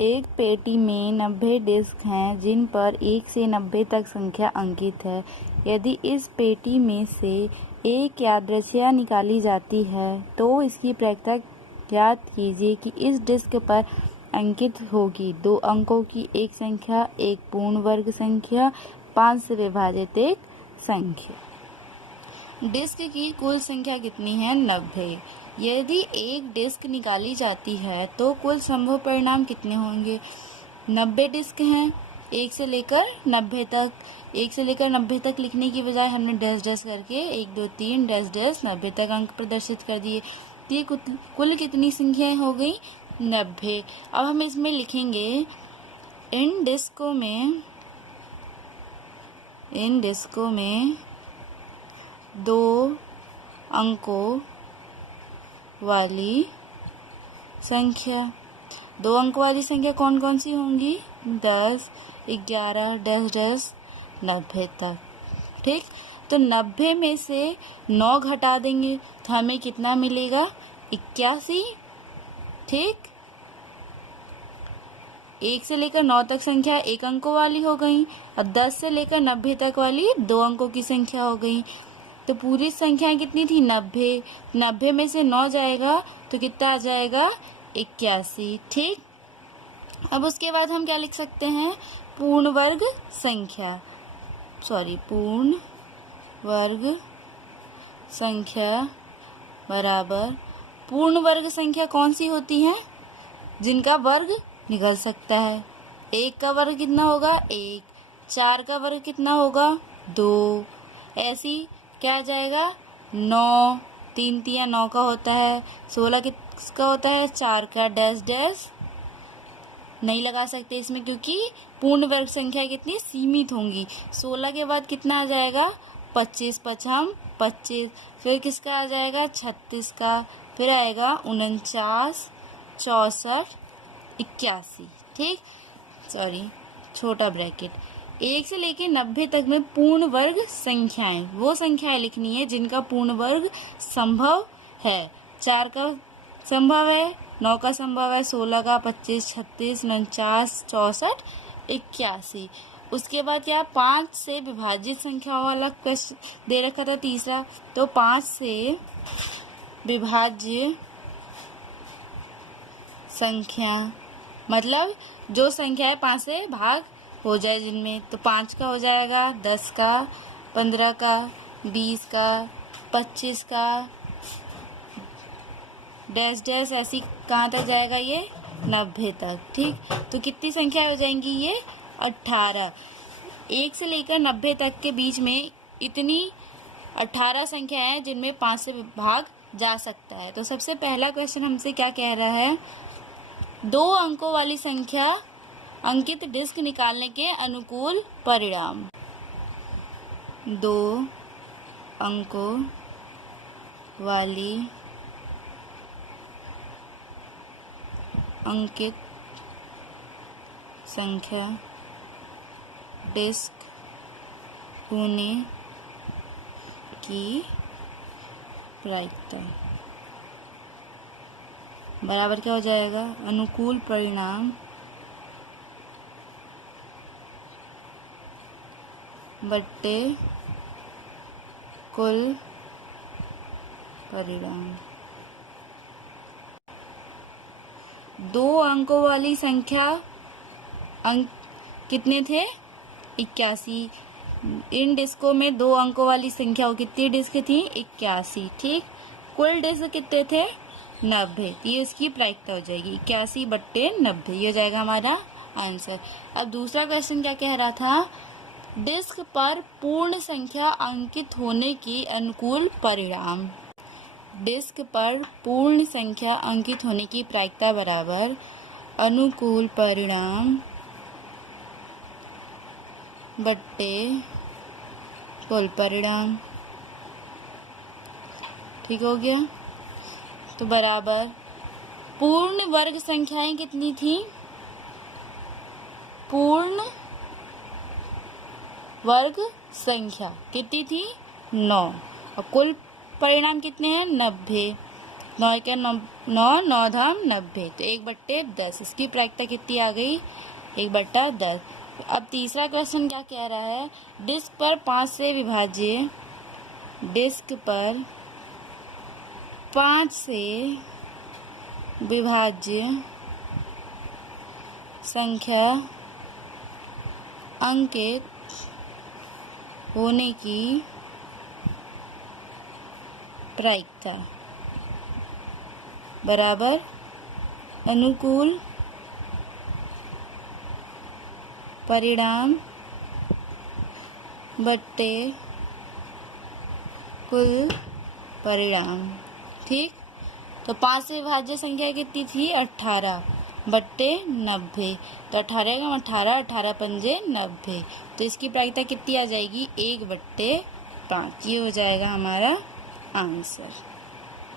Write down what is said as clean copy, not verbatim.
एक पेटी में 90 डिस्क हैं जिन पर 1 से 90 तक संख्या अंकित है। यदि इस पेटी में से एक यादृच्छिक निकाली जाती है तो इसकी प्रायिकता ज्ञात कीजिए कि इस डिस्क पर अंकित होगी 2 अंकों की एक संख्या, एक पूर्ण वर्ग संख्या, 5 से विभाजित एक संख्या। डिस्क की कुल संख्या कितनी है? 90। यदि एक डिस्क निकाली जाती है तो कुल संभव परिणाम कितने होंगे? 90 डिस्क हैं 1 से लेकर 90 तक। 1 से लेकर 90 तक लिखने की बजाय हमने डैश डैश करके 1 2 3 डैश डैश 90 तक अंक प्रदर्शित कर दिए। तो ये कुल कितनी संख्याएं हो गई? 90। अब हम इसमें लिखेंगे इन डिस्कों में 2 अंकों वाली संख्या। 2 अंक वाली संख्या कौन कौन सी होंगी? 10, 11 डैश डैश 90 तक। ठीक, तो 90 में से 9 घटा देंगे तो हमें कितना मिलेगा? 81। ठीक, 1 से लेकर 9 तक संख्या 1 अंकों वाली हो गई और 10 से लेकर 90 तक वाली 2 अंकों की संख्या हो गई। तो पूरी संख्या कितनी थी? 90। 90 में से 9 जाएगा तो कितना आ जाएगा? 81। ठीक, अब उसके बाद हम क्या लिख सकते हैं? पूर्ण वर्ग संख्या बराबर पूर्ण वर्ग संख्या कौन सी होती है? जिनका वर्ग निकल सकता है। 1 का वर्ग कितना होगा? 1। 4 का वर्ग कितना होगा? 2। ऐसी क्या आ जाएगा? 9। 3 तिया 9 का होता है। 16 किसका होता है? 4 का। डैश डैश नहीं लगा सकते इसमें क्योंकि पूर्ण वर्ग संख्या कितनी सीमित होंगी। 16 के बाद कितना आ जाएगा? 25 पचम 25। फिर किसका आ जाएगा? 36 का। फिर आएगा 49, 64, 81। ठीक, छोटा ब्रैकेट। 1 से लेकर 90 तक में पूर्ण वर्ग संख्याएं, वो संख्याएं लिखनी है जिनका पूर्ण वर्ग संभव है। 4 का संभव है, 9 का संभव है, 16 का, 25, 36, 49, 64, 81। उसके बाद क्या? 5 से विभाजित संख्याओं वाला क्वेश्चन दे रखा था तीसरा। तो 5 से विभाज्य संख्या मतलब जो संख्याएं 5 से भाग हो जाए जिनमें, तो 5 का हो जाएगा, 10 का, 15 का, 20 का, 25 का, डैश डैश ऐसी कहाँ तक जाएगा ये? 90 तक। ठीक, तो कितनी संख्या हो जाएंगी ये? 18। 1 से लेकर 90 तक के बीच में इतनी 18 संख्याएं हैं जिनमें 5 से भाग जा सकता है। तो सबसे पहला क्वेश्चन हमसे क्या कह रहा है? 2 अंकों वाली संख्या अंकित डिस्क निकालने के अनुकूल परिणाम। 2 अंकों वाली अंकित संख्या डिस्क होने की प्रायिकता बराबर क्या हो जाएगा? अनुकूल परिणाम बट्टे कुल परिणाम। 2 अंकों वाली संख्या अंक कितने थे? 81। इन डिस्कों में 2 अंकों वाली संख्या कितनी डिस्क थी? 81। ठीक, कुल डिस्क कितने थे? 90। तो ये इसकी प्रायिकता हो जाएगी 81 बट्टे 90। ये हो जाएगा हमारा आंसर। अब दूसरा क्वेश्चन क्या कह रहा था? डिस्क पर पूर्ण संख्या अंकित होने की अनुकूल परिणाम। डिस्क पर पूर्ण संख्या अंकित होने की प्रायिकता बराबर अनुकूल परिणाम बट्टे कुल परिणाम। ठीक हो गया? तो बराबर पूर्ण वर्ग संख्याएं कितनी थी? पूर्ण वर्ग संख्या कितनी थी? 9। और कुल परिणाम कितने हैं? 90। 9 का 9, 9 धाम 90, तो 1/10। इसकी प्रायिकता कितनी आ गई? 1/10। अब तीसरा क्वेश्चन क्या कह रहा है? डिस्क पर 5 से विभाज्य, डिस्क पर 5 से विभाज्य संख्या अंकित होने की प्रायिकता बराबर अनुकूल परिणाम बट्टे कुल परिणाम। ठीक, तो 5 से विभाज्य संख्या कितनी थी? 18/90। तो 18 का 18, 18 पंजे 90, तो इसकी प्रायिकता कितनी आ जाएगी? 1/5। ये हो जाएगा हमारा आंसर।